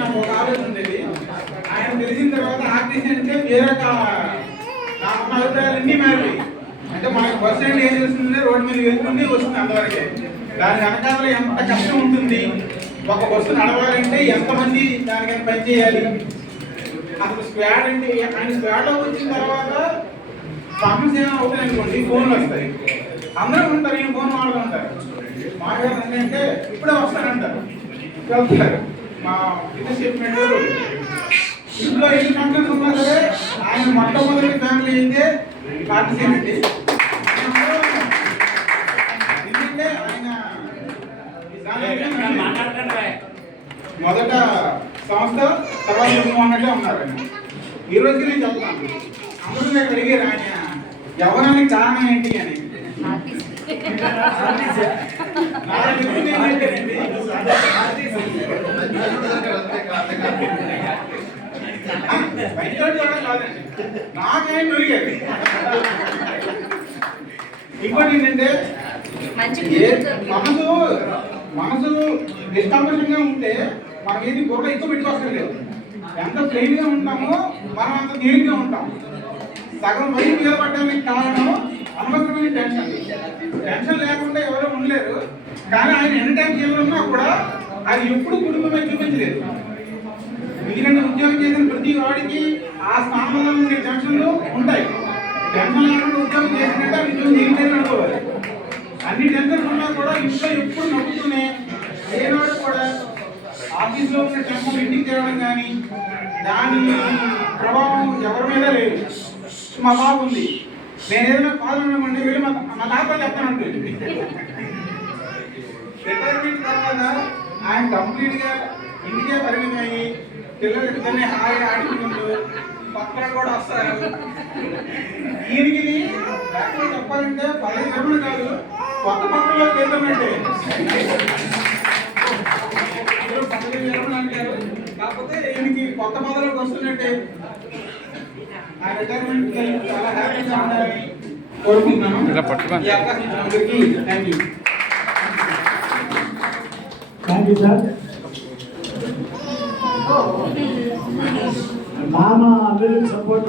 నాకు ఒక ఆలోచన ఉండేది. ఆయన తెలిసిన తర్వాత ఆర్టీసీ అంటే వేరే నాకున్న అభిప్రాయాలన్నీ మారిపోయి. అంటే మనకి బస్ స్టాండ్ ఏం చేస్తుంది, రోడ్డు మీద వెళ్తుంది వస్తుంది అంతవరకే. దాని వెనకాల ఎంత కష్టం ఉంటుంది, ఒక బస్సు నడవాలంటే ఎంతమంది దానికైనా పని చేయాలి. అసలు స్క్వాడ్ అంటే ఆయన స్క్వాడ్లో వచ్చిన తర్వాత సమస్య అవుతాయి అనుకోండి, ఫోన్లు వస్తాయి, అందరూ ఉంటారు, ఈయన ఫోన్ మాట్లాడుతుంటారు. మాట్లాడుతుంటే ఇప్పుడే వస్తానంటారు, వెళ్తారు. మా బిజినెస్ చెప్పినట్టు ఇంట్లో ఎన్ని ఫంక్షన్స్ ఉన్నా సరే ఆయన మొట్టమొదటి ఫ్యామిలీ అయితే పార్టీసేనండి. ఎందుకంటే ఆయన మొదట సంస్థ తర్వాత కుటుంబం అన్నట్లే ఉన్నారు. ఆయన ఈ రోజుకి నేను చెప్తాను, అందరూ నాకు అడిగారు ఆయన ఎవరానికి కారణం ఏంటి అని. నాకేం దొరికారు. ఇంకోటి ఏంటంటే మనసు డిస్టర్బెన్స్ గా ఉంటే మనం ఏది బుర్ర ఎక్కువ పెట్టుకోవడం లేదు. ఎంత ప్లెయిన్ గా ఉంటామో మనం అంత తేలిగ్గా ఉంటాం. సగం వైపు నిలబడడానికి కారణం అనవసరమైన టెన్షన్. టెన్షన్ లేకుండా ఎవరో ఉండలేరు. కానీ ఆయన ఎన్ని టైం చేయాలన్నా కూడా ఆయన ఎప్పుడు కుటుంబమే చూపించలేదు. ఎందుకంటే ఉద్యోగం చేసిన ప్రతి వాడికి ఆ స్థానంలో ఉండే టెన్షన్లు ఉంటాయి. టెన్షన్ లేకుండా ఉద్యోగం చేసినట్టు ఆ ఉద్యోగం చేయలేదని అనుకోవాలి. అన్ని టెన్షన్స్ ఉన్నా కూడా ఇంట్లో ఎప్పుడు నవ్వుతూనే ఏనాడు కూడా ఆఫీస్లో ఉన్న టెన్షన్ ఇంటికి తేవడం కానీ దాని ప్రభావం ఎవరి మీద లేదు. మా బాబు ఉంది, నేను ఏదైనా పాల్గొనమంటే వెళ్ళి మా తాత చెప్తానంటుంది. రిటైర్మెంట్ తర్వాత ఆయన కంప్లీట్గా ఇంటికే పరిమితమయ్యి పిల్లలకి హాయిగా ఆడుకుంటూ పక్కన కూడా వస్తారు. దీనికి చెప్పాలంటే 10 విరమణ కాదు, కొత్త పక్కనలోకి వెళ్తామంటే 10 విరమణ అంటారు. కాకపోతే ఈయనకి కొత్త పదవిలోకి వస్తున్నట్టే. ఆ రిటైర్మెంట్ చాలా హ్యాపీగా ఉండాలని కోరుకుంటున్నాను. ఈ అవకాశం ఇచ్చిన అందరికీ thank you. Thank you sir. మామ అందరికి సపోర్ట్